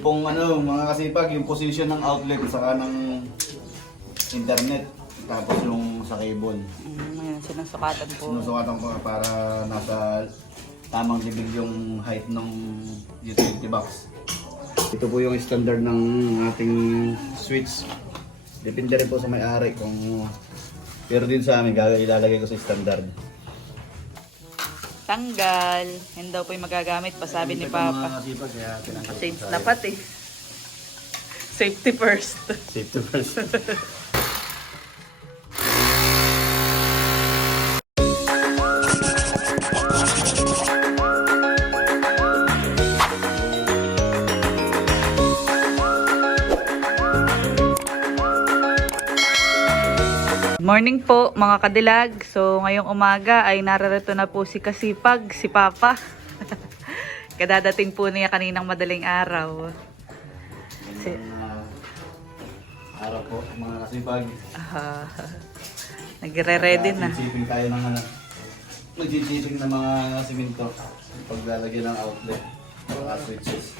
Kung ano, mga kasipag, yung position ng outlet saka ng internet, tapos yung sa cable. Ngayon, sinusukatan po. Sinusukatan ko para nasa tamang level yung height ng utility box. Ito po yung standard ng ating switch. Depende rin po sa may-ari kung... Pero din sa amin, ilalagay ko sa standard. Tanggal. Yan daw po yung magagamit pa, sabi ni Papa. Kasi dapat eh. Safety first. Safety first. Morning po mga kadilag. So ngayong umaga ay nararito na po si Kasipag, si Papa. Kadadating po niya kaninang madaling araw. Araw po, mga kasipag. Nagre-ready na. Mag-chipping tayo ng ano. Mag-chipping ng mga simento. Paglalagyan ng outlet. Mga switches.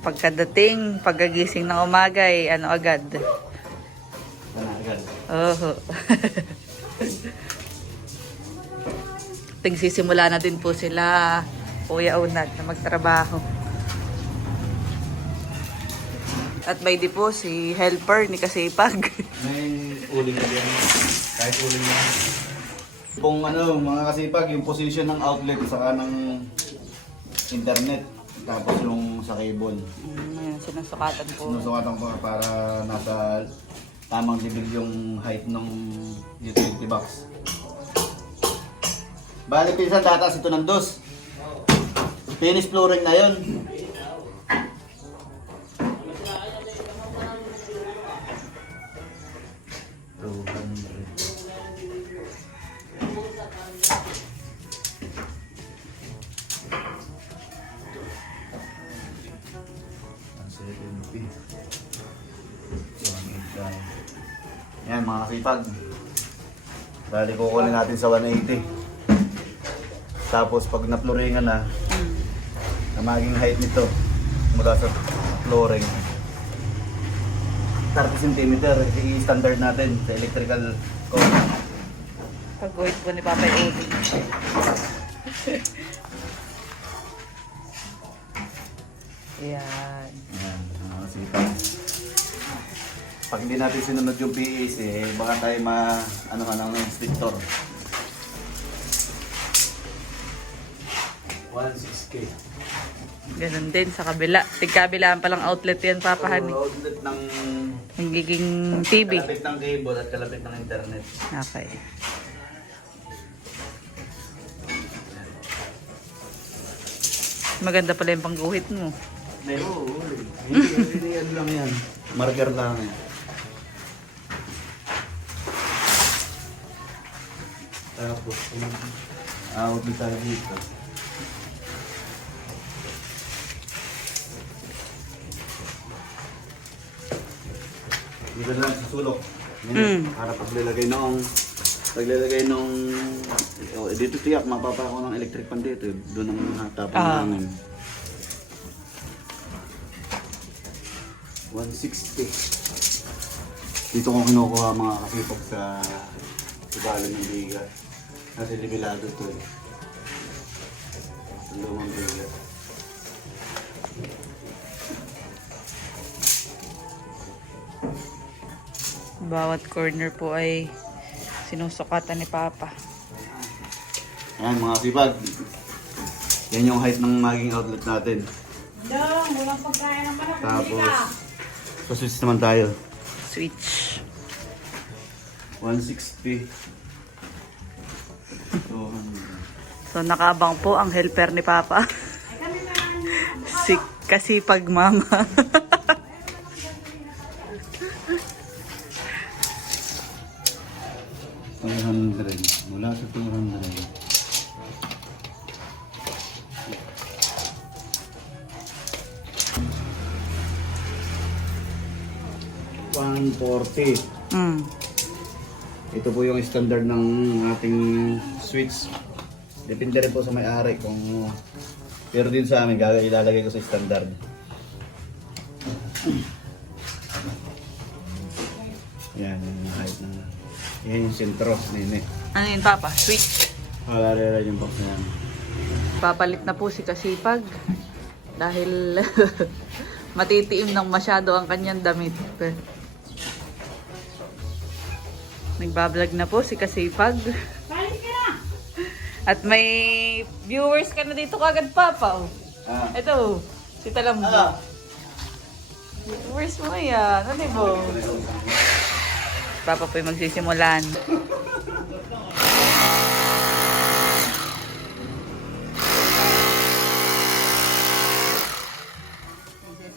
Pagkadating, pagkagising ng umaga ay ano agad. Panagal. Oo. Tigsisimula na din po sila, Kuya Unad, na magtrabaho. At may di po si helper ni Kasipag. May uling na yan. Kahit uling na. Kung ano, mga kasipag, yung position ng outlet saka ng internet. Tapos yung sa cable. Ngayon, sinusukatan po. Sinusukatan ko para nasa tamang level yung height ng utility box. Bali, pinsan tataas ito ng dos. Finish flooring na yun. Yan mga kasipag. Bali kukunin natin sa 180. Tapos pag na-flooringan na, na maging height nito mula sa flooring 30 cm, i-standard natin sa electrical code. Pag-wait po ni Papa yung uling. Ayan. Yan mga kasipag. Pag hindi natin sinunod yung PAC, baka tayo ano ka ng instructor. 16K. Ganun din sa kabila. Tigkabilaan palang outlet yan, Papahan. Outlet ng Nagiging TV. kalapit ng cable at kalapit ng internet. Okay. Maganda pala yung pangguhit mo. Meron. Hindi yan lang yan. Marker lang yan. Tapos, outlet tayo dito. Dito lang sa sulok. Para paglalagay ng dito tiyak mapapa ako ng electric pan dito, doon ang tapon namin. 160. Dito ko kinukuha mga kasipag sa ibalan ng bigat. Kasi libilado to eh. Lumang bigat. Bawat corner po ay sinusukatan ni Papa. Ayan mga kasipag. Yan yung height ng maging outlet natin. Walang pagkain ng manok. Tapos, switch naman tayo. Switch. 160. So nakaabang po ang helper ni Papa. Si Kasipag Mama. 200. Mula sa 200. 140. Mm. Ito po yung standard ng ating switch. Depende rin po sa may-ari kung... Pero din sa amin, ilalagay ko sa standard. Yan, yung height na... Yan yung sentro, nene. Ano yun, Papa? Switch. Wala rin yung box na yan. Papalit na po si Kasipag. Dahil matitiim ng masyado ang kanyang damit. Nagbablog na po si Kasipag. Balik ka na! At may viewers ka na dito kagad, Papa. Oh. Ah. Ito, si Talambo. Viewers mo yan. Ano ba? Papa po yung magsisimulan.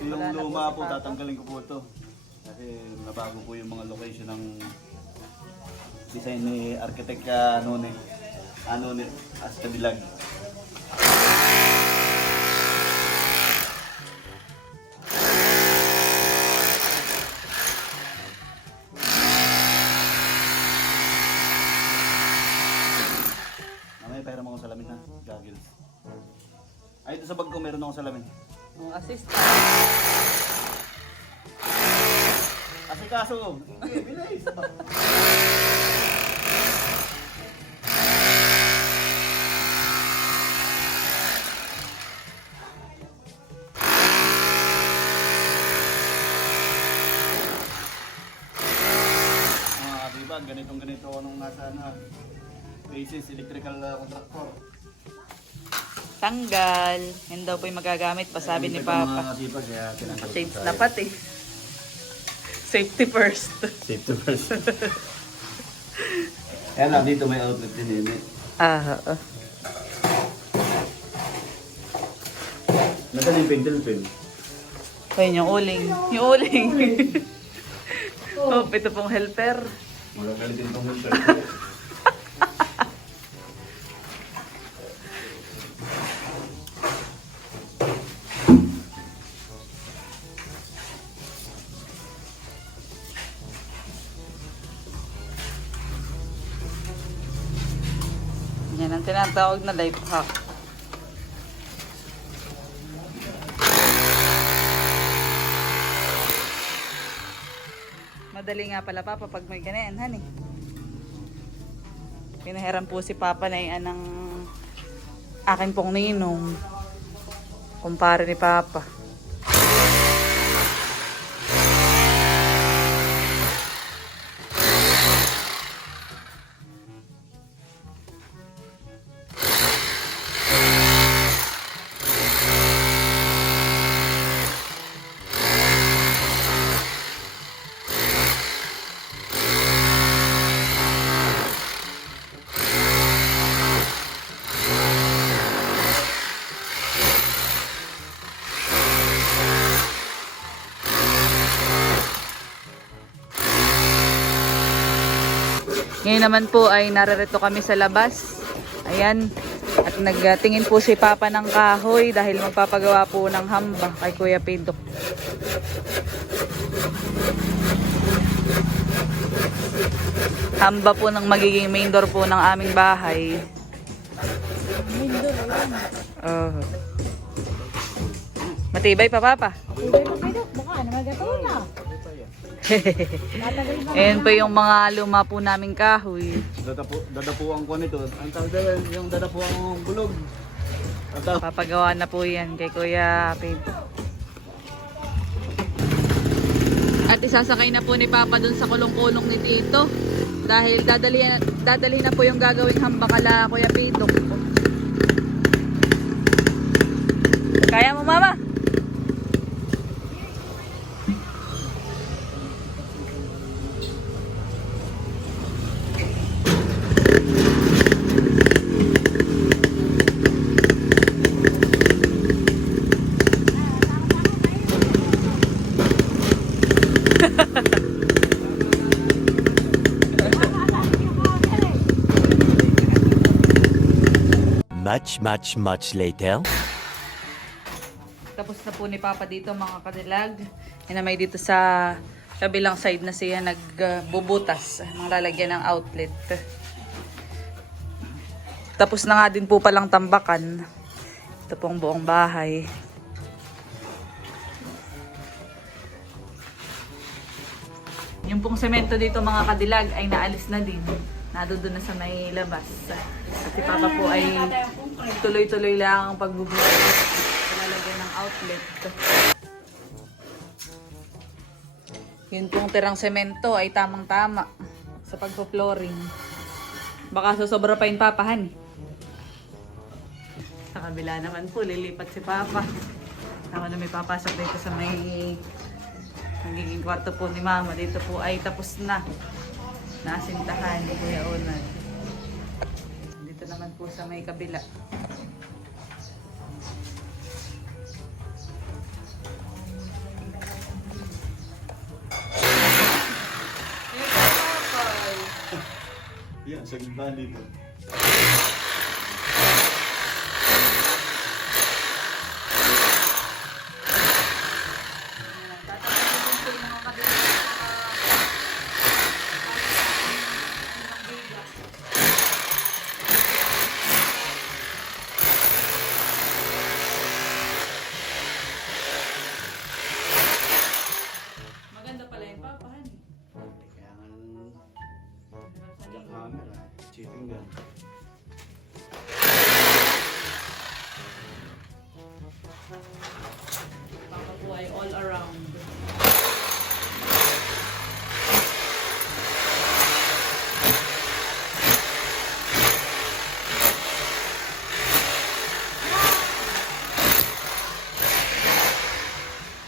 Yung luma po, tatanggalin ko po ito. Kasi nabago po yung mga location ng design ni architect Anone Ascadilag. Mamaya pera mo akong salamin ha, goggles. Ay, ito sa bag ko meron akong salamin. Assist. Asikaso! Hindi, bilis! Ganito ako nung nasa basis electrical contractor. Tanggal. Yan daw po yung magagamit pa, sabi ni Papa. Safe dapat eh. Safety first. Safety first. Kaya lang dito may outlet din yun eh. Nasaan yung pedal pin? Ayun yung uling. Yung uling. Oh, ito pong helper. Magagalitin itong helper. Yan ang tinatawag na life hack. Madali nga pala, Papa, pag may ganyan, honey. Pinahiram po si Papa na yan ng akin pong ninong. Kumpare ni Papa. Ngayon naman po ay nararito kami sa labas. Ayan. At nagtingin po si Papa ng kahoy dahil magpapagawa po ng hamba kay Kuya Pedro. Hamba po ng magiging main door po ng aming bahay. Main door, ayun. Matibay pa, Papa. Pwede mo kayo, baka naman gato na. Matagal pa. Ayan po yung mga luma po naming kahoy. Dadapuan ko nito. Ang tawag doon, yung dadapuan ng bulog. Papagawa na po yan kay Kuya Pedro. At isasakay na po ni Papa dun sa kulong-kulong ni Tito. Dahil dadalhin na po yung gagawing hamba kala Kuya Pedro. Kaya mo, Mama? Much later. Tapos na po ni Papa dito, mga kadilag. Hinamay dito sa kabilang side na siya nagbubutas. Mga lalagyan ng outlet. Tapos na nga din po palang tambakan. Ito pong buong bahay. Yung pong semento dito mga kadilag ay naalis na din. Nadoon na sa may labas. At si Papa po ay tuloy-tuloy lang ang pagbubuhay. Lalagay ng outlet. Yun pong tirang semento ay tamang-tama sa pagpo-flooring. Baka susobra pa yung papahan. Sa kabila naman po, lilipat si Papa. Ako na may papasok dito sa may magiging kwarto po ni Mama. Dito po ay tapos na. Nasintahan ni Kuya Onad. Dito naman po sa may kabila. Yan, sa gitna dito. Maganda pala yung papahan. Kaya nga jackhammer, cheating gun. Papa po ay all around.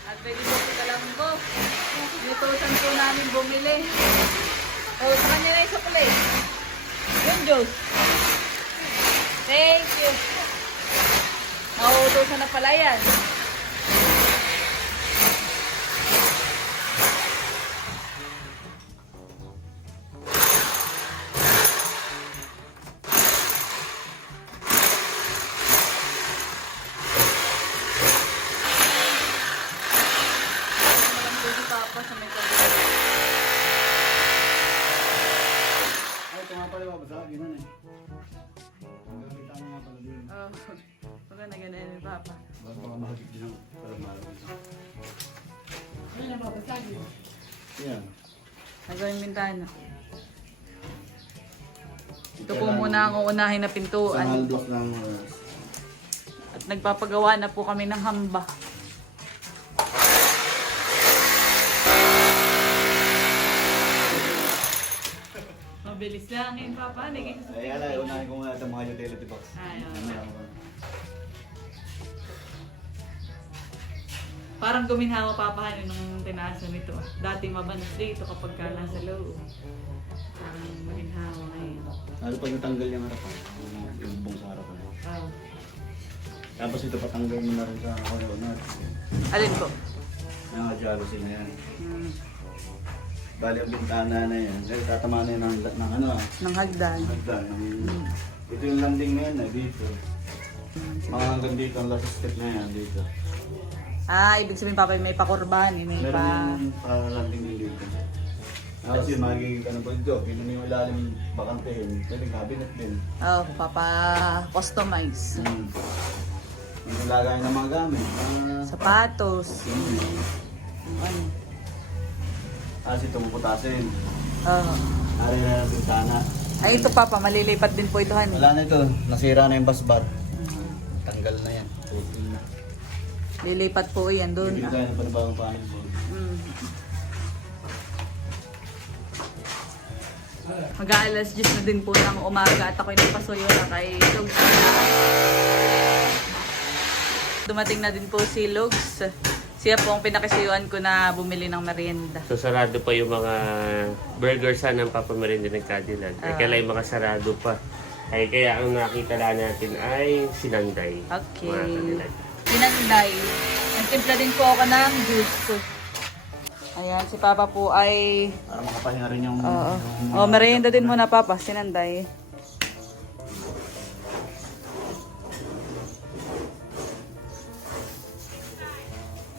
At pwede po sa Kalanggo. Nutusan po namin bumili. O, sa kanya na yung sukli. Yung juice. Thank you. Nauutosan na pala yan. Malang po si Papa sa may kabila. Ay, ito nga pala babasa, gano'n eh. Hanggang kita nga pala din. Oh, maganda ganun ni Papa. Bago baka mahagip din ang parang malawin. Ano na babasagin? Yan. Nagawin bintana. Ito po muna ang uunahin na Sa pintuan. hall block ng At nagpapagawa na po kami ng hamba. Mabilis lang yun, Papa. ay, alay, unahin ko muna itong mga utility box. Ayun. Parang guminhawa papahan nung tinaasa nito. Dati mabanas dito kapag ka nasa loob. Parang guminhawa ngayon. Lalo pag natanggal yung harapan, yung bubong sa harapan. Oh. Tapos ito patanggal mo na rin sa corner. Alin po? Yung mga jealousy na yan. Hmm. Bali ang bintana na yan. Kasi tatama na yun ng ano ah. Nang hagdan. Hagdan. Ito yung landing na yan dito. Mga hanggang dito, ang last step na yan dito. Ah, ibig sabihin Papa may pakurban, may Meron pa... yung landing din dito. Kasi magiging ano ba ito, kung yung ilalim bakantehin, pwede cabinet din. Oh, Papa customize. Yung lagay ng mga gamit. Sapatos. Ano? Kasi itong putasin. Oh. Ari na ng bintana. Ay, ito Papa, malilipat din po ito, Han. Wala na ito, nasira na yung basbat. Tanggal na yan. Tutin na. Lilipat po yan doon. Bibili tayo ng panibagong panin po. Mag-aalas 10 na din po ng umaga at ako'y nagpasuyo na kay Lugs. Dumating na din po si Lugs. Siya po ang pinakisuyuan ko na bumili ng merienda. So sarado pa yung mga burger sana ng papamerienda ng Cadillac. Ay kailan yung mga sarado pa. Ay kaya ang nakita lang natin ay sinanday. Okay. Mga Cadillac. Pinanday. Nagtimpla din po ako ng juice. Ayan, si Papa po ay... Para makapahinga rin yung... Oo. Oh, merienda din muna Papa, sinanday.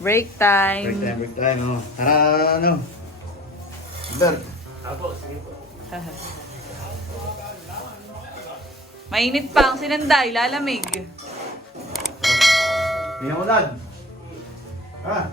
Break time. Break time, oh. Tara, ano? Bert. Apo, sige po. Mainit pa ang sinanday, lalamig. Tingnan mo, Dad. Ah,